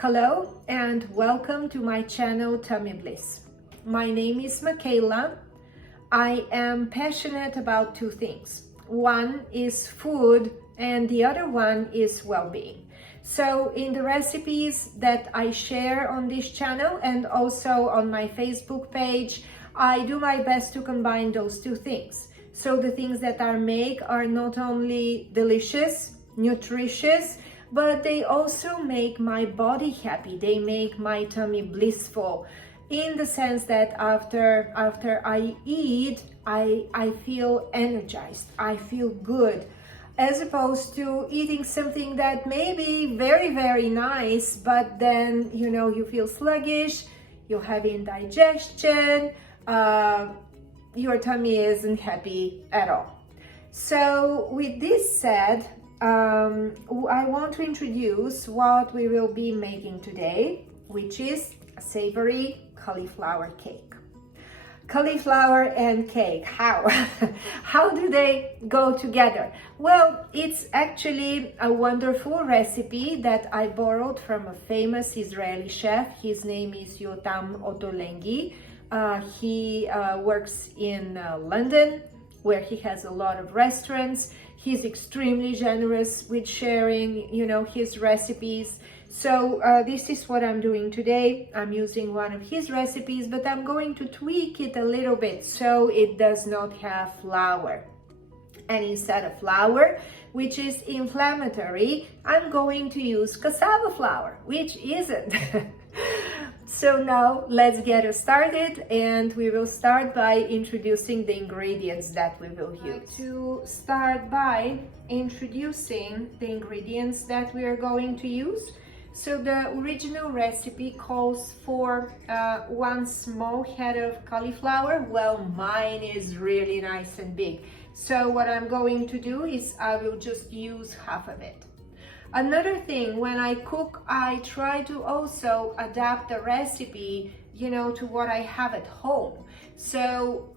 Hello and welcome to my channel Tummy Bliss. My name is Michaela. I am passionate about two things. One is food and the other one is well-being. So in the recipes that I share on this channel and also on my Facebook page, I do my best to combine those two things. So the things that I make are not only delicious, nutritious, but they also make my body happy. They make my tummy blissful in the sense that after I eat, I feel energized, I feel good, as opposed to eating something that may be very, very nice, but then, you feel sluggish, you're having indigestion, your tummy isn't happy at all. So with this said, I want to introduce what we will be making today, which is a savory cauliflower cake. Cauliflower and cake, how? How do they go together? Well, it's actually a wonderful recipe that I borrowed from a famous Israeli chef. His name is Yotam Ottolenghi. He works in London, where he has a lot of restaurants. He's extremely generous with sharing, his recipes. So this is what I'm doing today. I'm using one of his recipes, but I'm going to tweak it a little bit so it does not have flour. And instead of flour, which is inflammatory, I'm going to use cassava flour, which isn't. So now let's get started, and we will start by introducing the ingredients that we will use. To start by introducing the ingredients that we are going to use. So the original recipe calls for one small head of cauliflower. Well, mine is really nice and big. So what I'm going to do is I will just use half of it. Another thing, when I cook, I try to also adapt the recipe, to what I have at home. So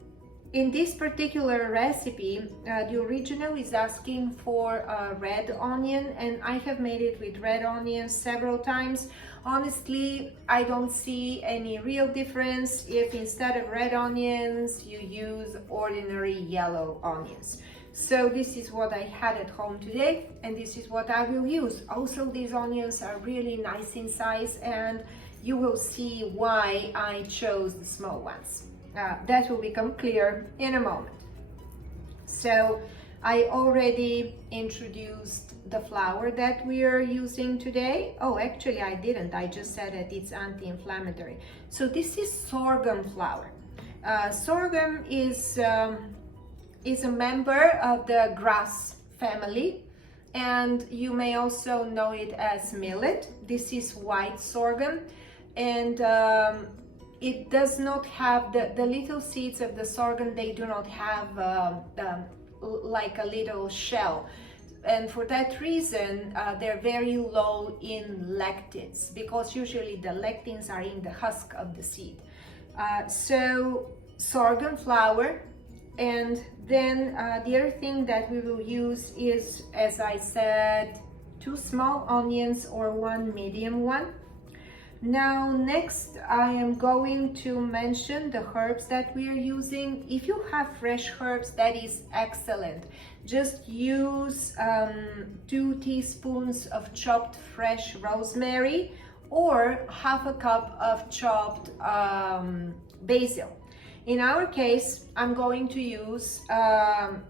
in this particular recipe, the original is asking for a red onion, and I have made it with red onions several times. Honestly, I don't see any real difference if instead of red onions, you use ordinary yellow onions. So this is what I had at home today, and this is what I will use. Also, these onions are really nice in size, and you will see why I chose the small ones. That will become clear in a moment. So I already introduced the flour that we are using today. Oh, actually I didn't. I just said that it's anti-inflammatory. So this is sorghum flour. Sorghum is a member of the grass family, and you may also know it as millet. This is white sorghum, and it does not have the little seeds of the sorghum. They do not have like a little shell, and for that reason they're very low in lectins, because usually the lectins are in the husk of the seed. So sorghum flour. And then the other thing that we will use is, as I said, 2 small onions or 1 medium one. Now next I am going to mention the herbs that we are using. If you have fresh herbs, that is excellent. Just use 2 teaspoons of chopped fresh rosemary or half a cup of chopped basil. In our case, I'm going to use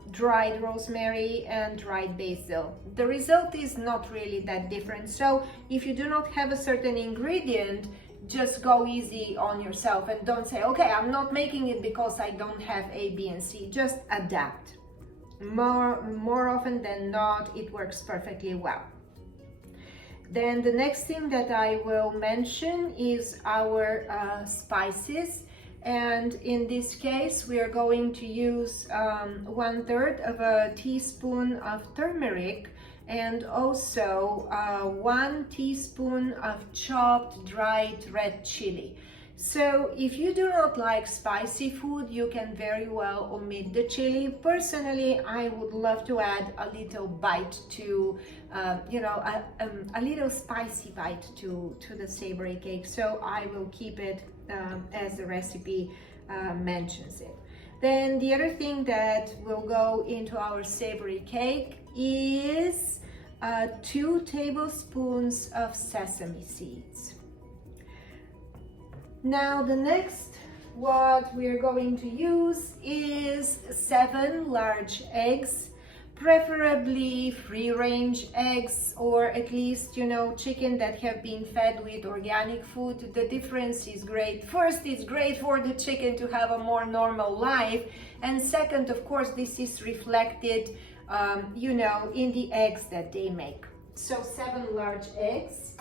dried rosemary and dried basil. The result is not really that different. So if you do not have a certain ingredient, just go easy on yourself and don't say, okay, I'm not making it because I don't have A, B, and C. Just adapt. More often than not, it works perfectly well. Then the next thing that I will mention is our spices. And in this case, we are going to use 1/3 of a teaspoon of turmeric, and also 1 teaspoon of chopped dried red chili. So if you do not like spicy food, you can very well omit the chili. Personally, I would love to add a little bite to, a little spicy bite to the savory cake. So I will keep it as the recipe mentions it. Then the other thing that will go into our savory cake is 2 tablespoons of sesame seeds. Now the next what we're going to use is 7 large eggs, preferably free-range eggs, or at least, chicken that have been fed with organic food. The difference is great. First, it's great for the chicken to have a more normal life, and second, of course, this is reflected in the eggs that they make. So 7 large eggs.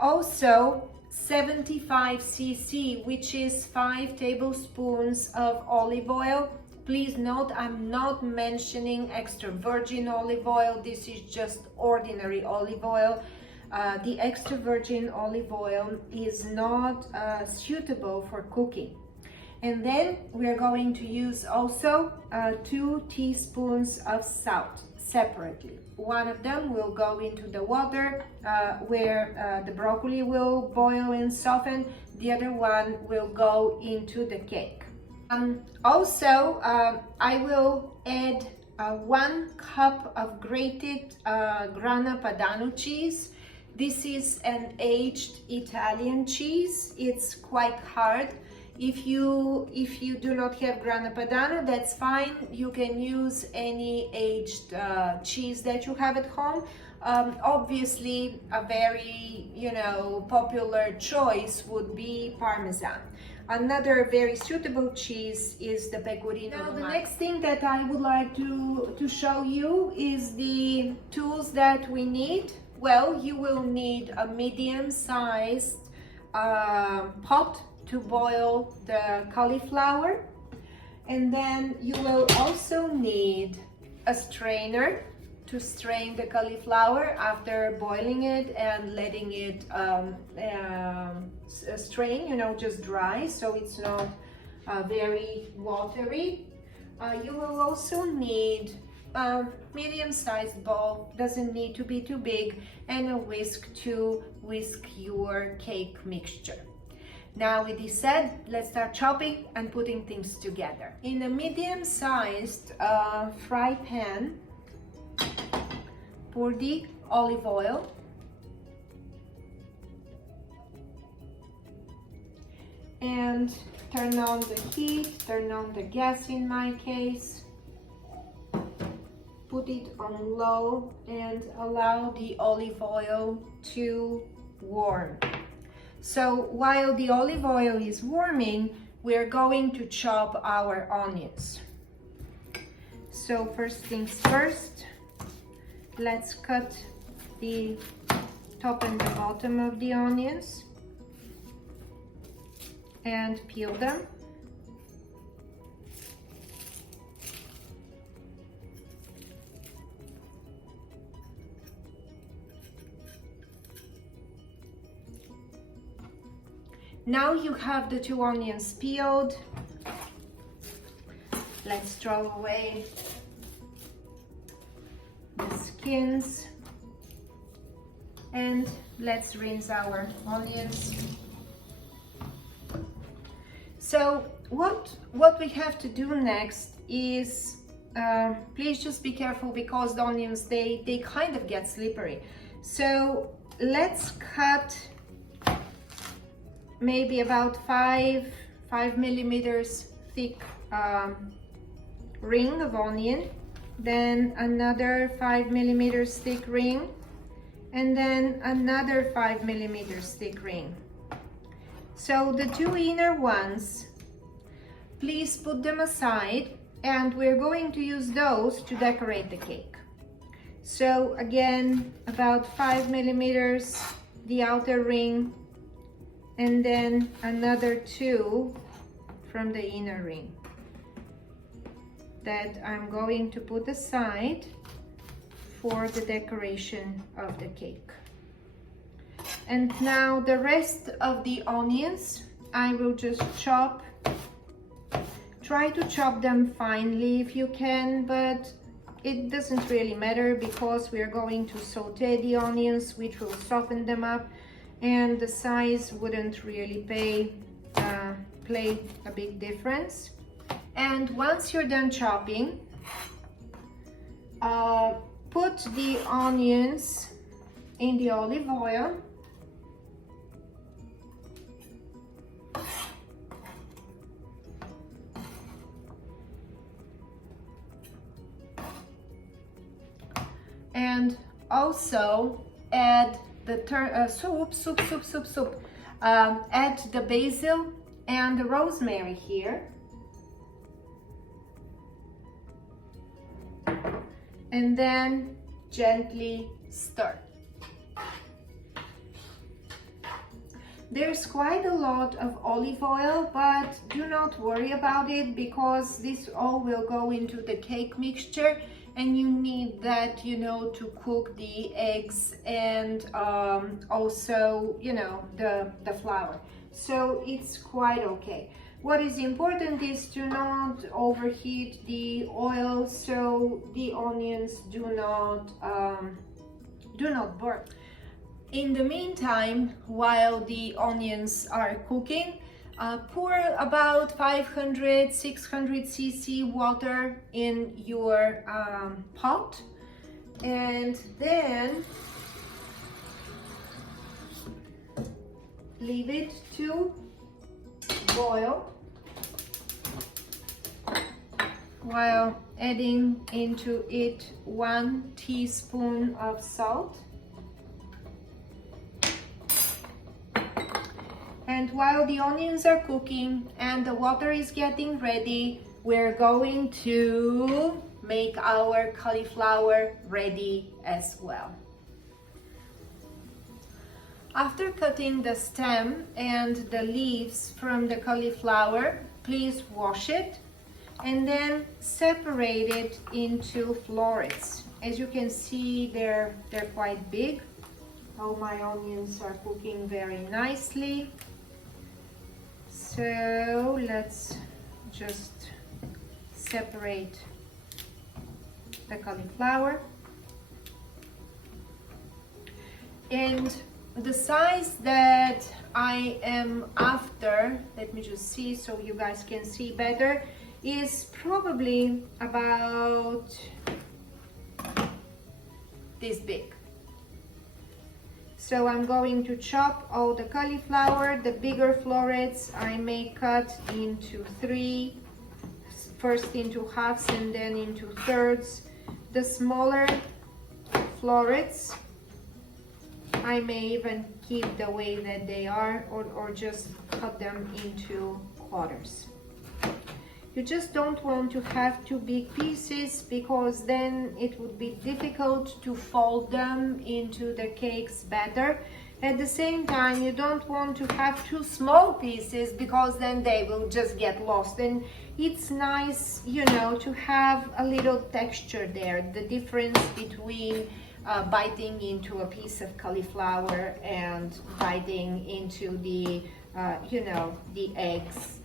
Also 75 cc, which is 5 tablespoons of olive oil. Please note, I'm not mentioning extra virgin olive oil. This is just ordinary olive oil. The extra virgin olive oil is not suitable for cooking. And then we're going to use also 2 teaspoons of salt separately. One of them will go into the water where the broccoli will boil and soften. The other one will go into the cake. Also, I will add 1 cup of grated grana padano cheese. This is an aged Italian cheese. It's quite hard. If you do not have grana padano, that's fine. You can use any aged cheese that you have at home. Obviously, a very popular choice would be Parmesan. Another very suitable cheese is the pecorino. Now, the next thing that I would like to show you is the tools that we need. Well, you will need a medium-sized pot to boil the cauliflower, and then you will also need a strainer to strain the cauliflower after boiling it and letting it strain, just dry, so it's not very watery. You will also need a medium-sized bowl, doesn't need to be too big, and a whisk to whisk your cake mixture. Now, with this said, let's start chopping and putting things together. In a medium-sized fry pan, pour the olive oil, and turn on the heat, turn on the gas in my case. Put it on low and allow the olive oil to warm. So while the olive oil is warming, we're going to chop our onions. So first things first, let's cut the top and the bottom of the onions and peel them. Now you have the 2 onions peeled. Let's throw away the skins and let's rinse our onions. So what we have to do next is, please just be careful because the onions, they kind of get slippery. So let's cut maybe about 5 millimeters thick ring of onion, then another 5 millimeters thick ring, and then another 5 millimeters thick ring. So the 2 inner ones, please put them aside, and we're going to use those to decorate the cake. So again, about 5 millimeters the outer ring, and then another 2 from the inner ring that I'm going to put aside for the decoration of the cake. And now the rest of the onions, I will just chop. Try to chop them finely if you can, but it doesn't really matter because we are going to saute the onions, which will soften them up, and the size wouldn't really play a big difference. And once you're done chopping, put the onions in the olive oil. And also add the add the basil and the rosemary here. And then gently stir. There's quite a lot of olive oil, but do not worry about it because this all will go into the cake mixture, and you need that, you know, to cook the eggs and also, you know, the flour. So it's quite okay. What is important is to not overheat the oil so the onions do not burn. In the meantime, while the onions are cooking, pour about 500-600 cc water in your pot, and then leave it to boil while adding into it 1 teaspoon of salt. And while the onions are cooking and the water is getting ready, we're going to make our cauliflower ready as well. After cutting the stem and the leaves from the cauliflower, please wash it and then separate it into florets. As you can see, they're quite big. All my onions are cooking very nicely. So let's just separate the cauliflower. And the size that I am after, let me just see so you guys can see better, is probably about this big. So I'm going to chop all the cauliflower. The bigger florets I may cut into 3, first into halves and then into thirds. The smaller florets I may even keep the way that they are, or just cut them into quarters. You just don't want to have 2 big pieces because then it would be difficult to fold them into the cake's batter. At the same time, you don't want to have 2 small pieces because then they will just get lost. And it's nice, you know, to have a little texture there, the difference between biting into a piece of cauliflower and biting into the, you know, the eggs.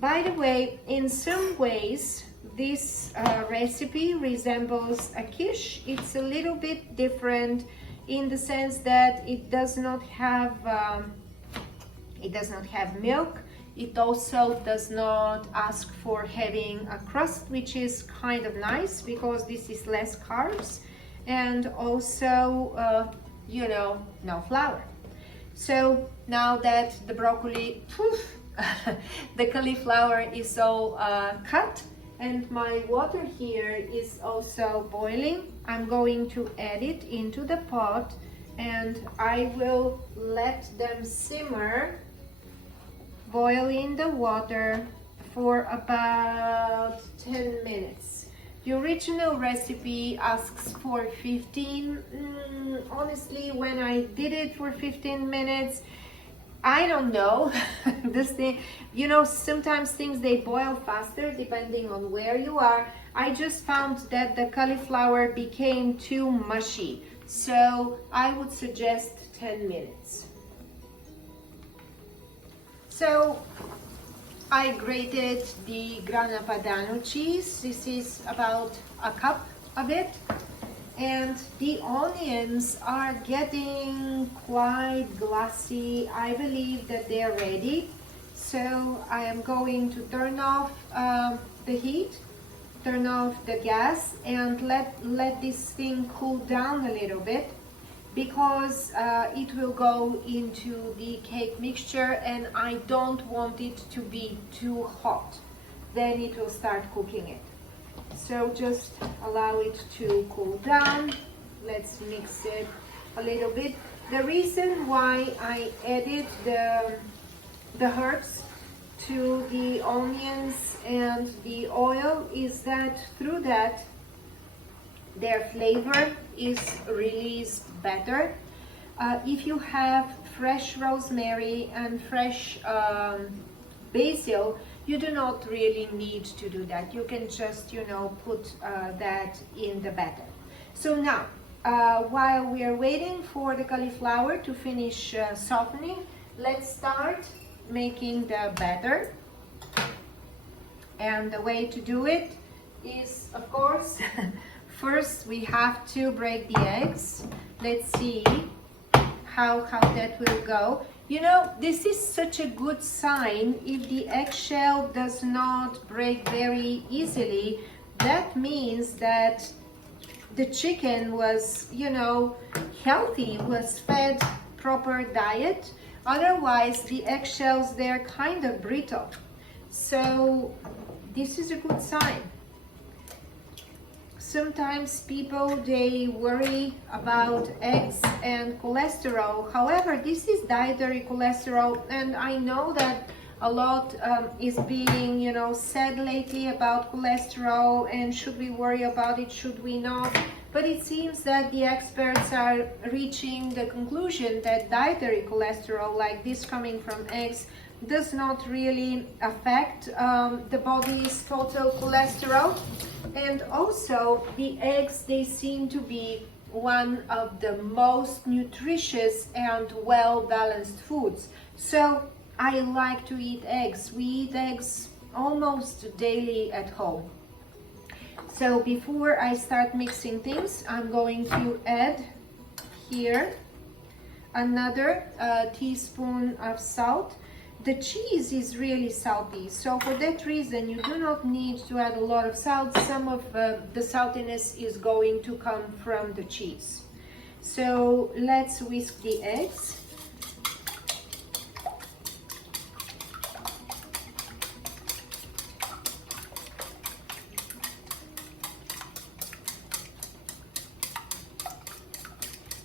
By the way, in some ways, this recipe resembles a quiche. It's a little bit different in the sense that it does not have milk. It also does not ask for having a crust, which is kind of nice because this is less carbs, and also, you know, no flour. So now that the broccoli, the cauliflower is all cut and my water here is also boiling, I'm going to add it into the pot and I will let them simmer, boil in the water for about 10 minutes. The original recipe asks for 15. Honestly, when I did it for 15 minutes, I don't know. This thing, you know, sometimes things they boil faster depending on where you are. I just found that the cauliflower became too mushy. So I would suggest 10 minutes. So I grated the grana padano cheese. This is about a cup of it. And the onions are getting quite glassy. I believe that they are ready. So I am going to turn off the heat, turn off the gas, and let this thing cool down a little bit, because it will go into the cake mixture and I don't want it to be too hot. Then it will start cooking it. So just allow it to cool down. Let's mix it a little bit. The reason why I added the herbs to the onions and the oil is that through that their flavor is released better. If you have fresh rosemary and fresh basil, you do not really need to do that. You can just, you know, put that in the batter. So now, while we are waiting for the cauliflower to finish softening, let's start making the batter. And the way to do it is, of course, first we have to break the eggs. Let's see how that will go. You know, this is such a good sign. If the eggshell does not break very easily, that means that the chicken was, you know, healthy, was fed proper diet. Otherwise, the eggshells, they're kind of brittle. So this is a good sign. Sometimes people, they worry about eggs and cholesterol. However, this is dietary cholesterol, and I know that a lot is being, you know, said lately about cholesterol and should we worry about it, should we not? But it seems that the experts are reaching the conclusion that dietary cholesterol, like this coming from eggs, does not really affect the body's total cholesterol. And also the eggs, they seem to be one of the most nutritious and well-balanced foods. So I like to eat eggs. We eat eggs almost daily at home. So before I start mixing things, I'm going to add here another teaspoon of salt. The cheese is really salty, so for that reason you do not need to add a lot of salt. Some of the saltiness is going to come from the cheese. So let's whisk the eggs.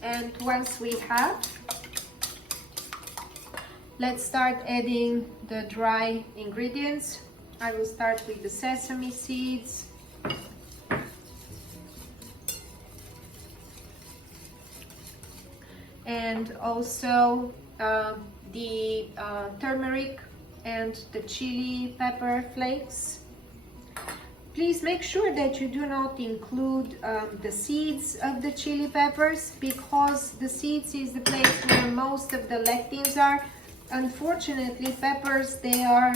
And once we have, let's start adding the dry ingredients. I will start with the sesame seeds. And also the turmeric and the chili pepper flakes. Please make sure that you do not include the seeds of the chili peppers, because the seeds is the place where most of the lectins are. Unfortunately, peppers, they are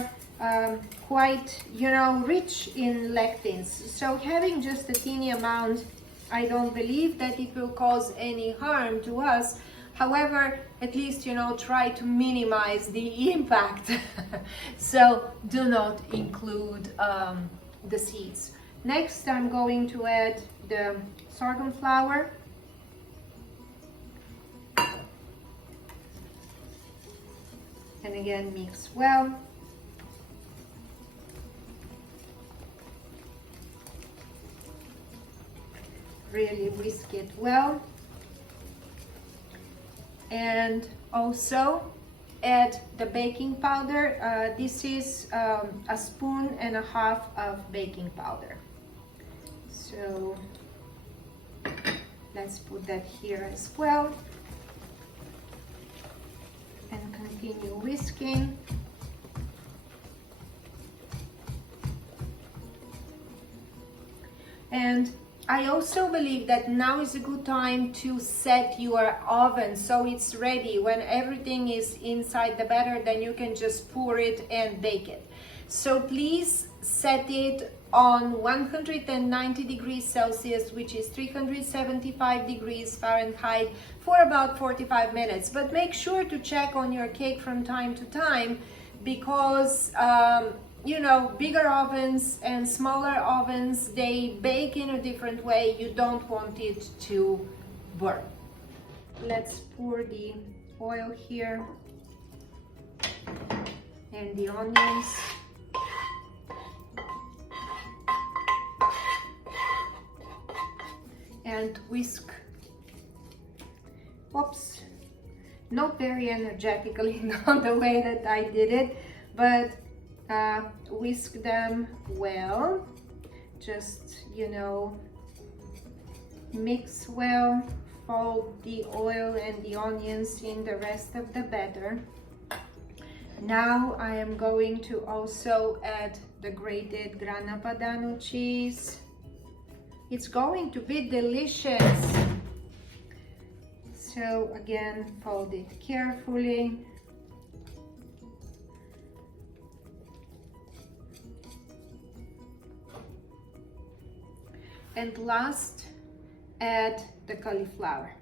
quite, you know, rich in lectins. So having just a teeny amount, I don't believe that it will cause any harm to us. However, at least, you know, try to minimize the impact. So do not include the seeds. Next, I'm going to add the sorghum flour. And again, mix well. Really whisk it well. And also add the baking powder. This is a spoon and a half of baking powder. So let's put that here as well. And continue whisking. And I also believe that now is a good time to set your oven so it's ready. When everything is inside the batter, then you can just pour it and bake it. So please set it on 190 degrees Celsius, which is 375 degrees Fahrenheit, for about 45 minutes. But make sure to check on your cake from time to time, because you know, bigger ovens and smaller ovens, they bake in a different way. You don't want it to burn. Let's pour the oil here and the onions. And whisk. Oops, not very energetically, not the way that I did it, but whisk them well. Just, you know, mix well, fold the oil and the onions in the rest of the batter. Now I am going to also add the grated grana padano cheese. It's going to be delicious. So again, fold it carefully. And last, add the cauliflower.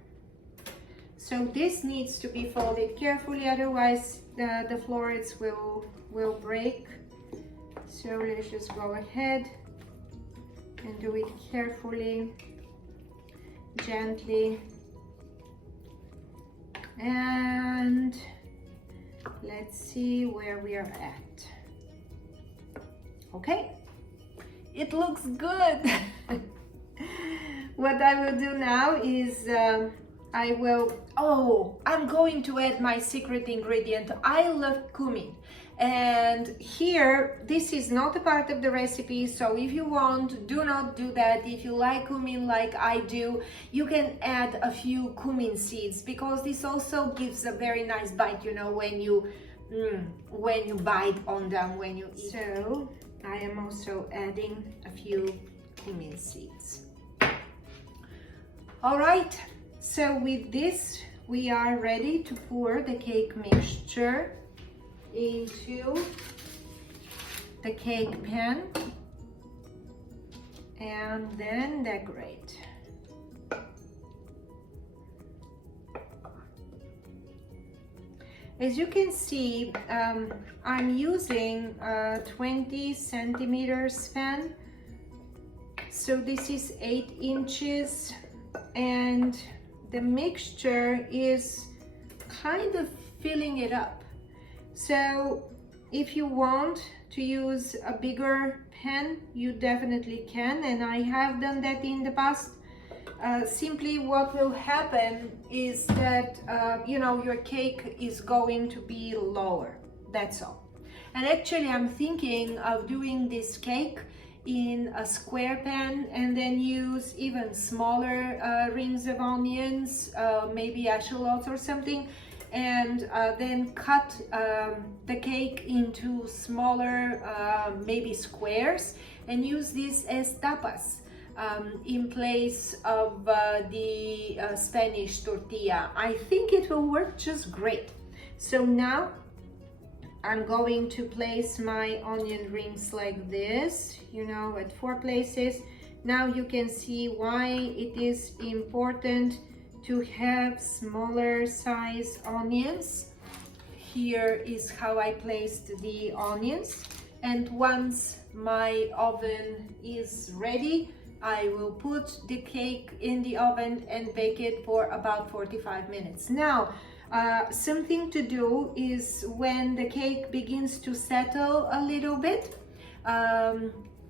So this needs to be folded carefully, otherwise the florets will break. So let's just go ahead and do it carefully, gently. And let's see where we are at. Okay, it looks good. What I will do now is I'm going to add my secret ingredient. I love cumin. And here, this is not a part of the recipe, so if you want, do not do that. If you like cumin like I do, you can add a few cumin seeds, because this also gives a very nice bite, you know, when you bite on them, when you eat. So I am also adding a few cumin seeds. All right, so with this, we are ready to pour the cake mixture into the cake pan and then decorate. As you can see, I'm using a 20 centimeters pan, so this is 8 inches, and the mixture is kind of filling it up. So if you want to use a bigger pan, you definitely can, and I have done that in the past. Simply what will happen is that you know, your cake is going to be lower, that's all. And actually I'm thinking of doing this cake in a square pan and then use even smaller rings of onions, maybe echallots or something, and then cut the cake into smaller maybe squares, and use this as tapas in place of the Spanish tortilla. I think it will work just great. So now I'm going to place my onion rings like this, you know, at 4 places. Now you can see why it is important to have smaller size onions. Here is how I placed the onions, and once my oven is ready, I will put the cake in the oven and bake it for about 45 minutes. Now, something to do is when the cake begins to settle a little bit,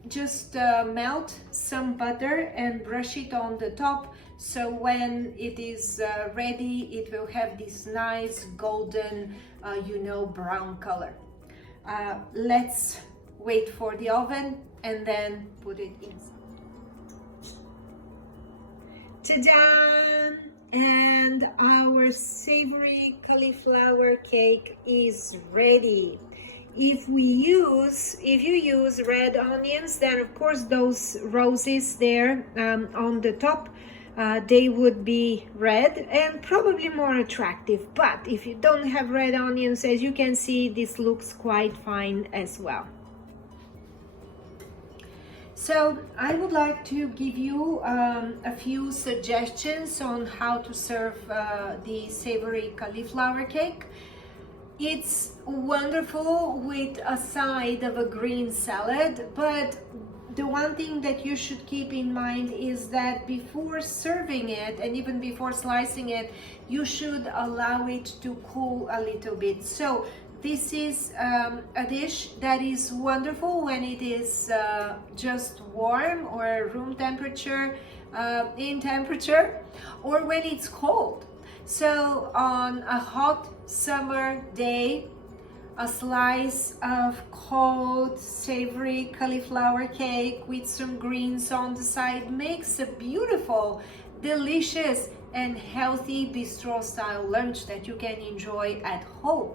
just melt some butter and brush it on the top, so when it is ready, it will have this nice golden, you know, brown color. Let's wait for the oven and then put it inside. Ta-da! And our savory cauliflower cake is ready. if you use red onions, then of course those roses there on the top, they would be red and probably more attractive. But if you don't have red onions, as you can see, this looks quite fine as well. So I would like to give you a few suggestions on how to serve the savory cauliflower cake. It's wonderful with a side of a green salad, but the one thing that you should keep in mind is that before serving it and even before slicing it, you should allow it to cool a little bit. So this is a dish that is wonderful when it is just warm or room temperature in temperature, or when it's cold. So on a hot summer day, a slice of cold savory cauliflower cake with some greens on the side makes a beautiful, delicious and healthy bistro style lunch that you can enjoy at home.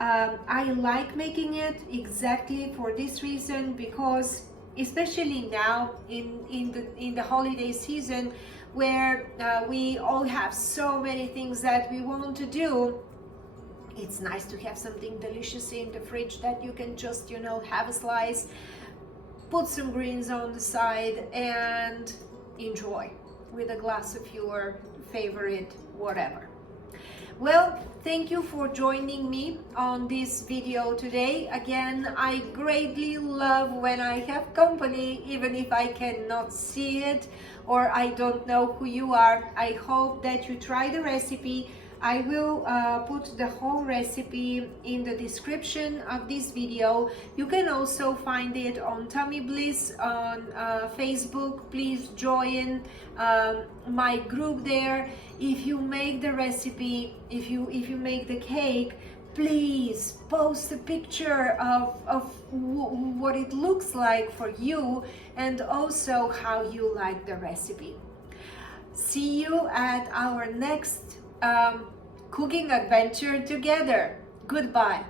I like making it exactly for this reason, because especially now in the holiday season, where we all have so many things that we want to do, it's nice to have something delicious in the fridge that you can just, you know, have a slice, put some greens on the side and enjoy with a glass of your favorite whatever. Well, thank you for joining me on this video today. Again, I greatly love when I have company, even if I cannot see it or I don't know who you are. I hope that you try the recipe. I will put the whole recipe in the description of this video. You can also find it on Tummy Bliss on Facebook. Please join my group there. If you make the recipe, if you make the cake, please post a picture of what it looks like for you and also how you like the recipe. See you at our next cooking adventure together. Goodbye.